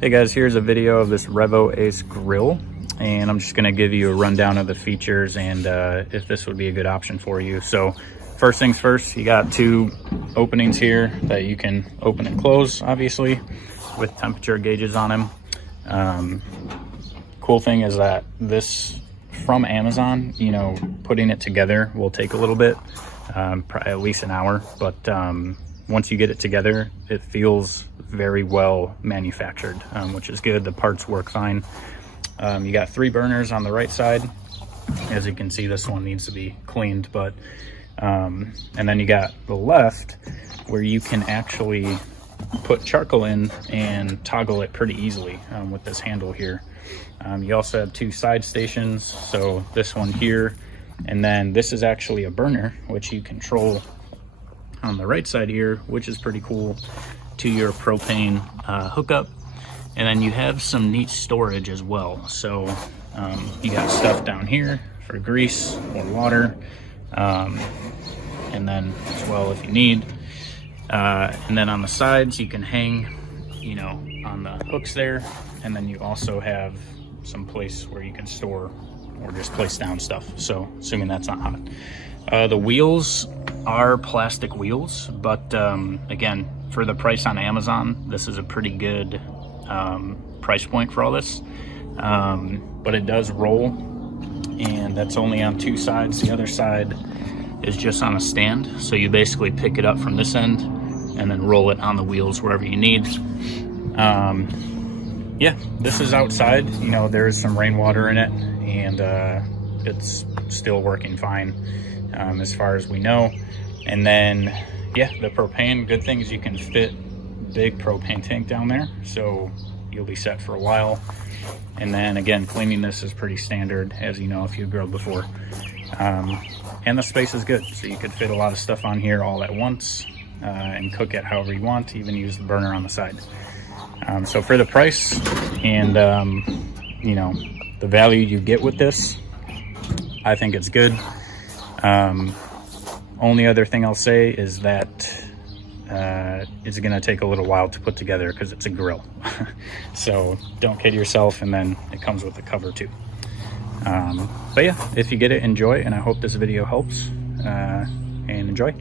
Hey guys, here's a video of this Revo Ace grill, and I'm just going to give you a rundown of the features and if this would be a good option for you. So first things first, you got two openings here that you can open and close, obviously, with temperature gauges on them. Cool thing is that this, from Amazon, you know, putting it together will take a little bit, probably at least an hour, but once you get it together, it feels very well manufactured, which is good. The parts work fine. You got 3 burners on the right side. As you can see, this one needs to be cleaned, but and then you got the left where you can actually put charcoal in and toggle it pretty easily with this handle here. You also have 2 side stations, so this one here, and then this is actually a burner which you control on the right side here, which is pretty cool, to your propane hookup. And then you have some neat storage as well. So you got stuff down here for grease or water, and then as well if you need. And then on the sides you can hang, you know, on the hooks there. And then you also have some place where you can store or just place down stuff, so assuming that's not hot. The wheels are plastic wheels, but again, for the price on Amazon, this is a pretty good price point for all this. But it does roll, and that's only on 2 sides. The other side is just on a stand, so you basically pick it up from this end and then roll it on the wheels wherever you need. Yeah, this is outside. You know, there is some rainwater in it, and it's still working fine as far as we know. And then, yeah, the propane, good thing is you can fit big propane tank down there, so you'll be set for a while. And then again, cleaning this is pretty standard, as you know if you've grilled before. And the space is good, so you could fit a lot of stuff on here all at once and cook it however you want, even use the burner on the side. So for the price and you know, the value you get with this, I think it's good. Only other thing I'll say is that it's gonna take a little while to put together because it's a grill. So don't kid yourself, and then it comes with a cover too. But yeah, if you get it, enjoy, and I hope this video helps, and enjoy.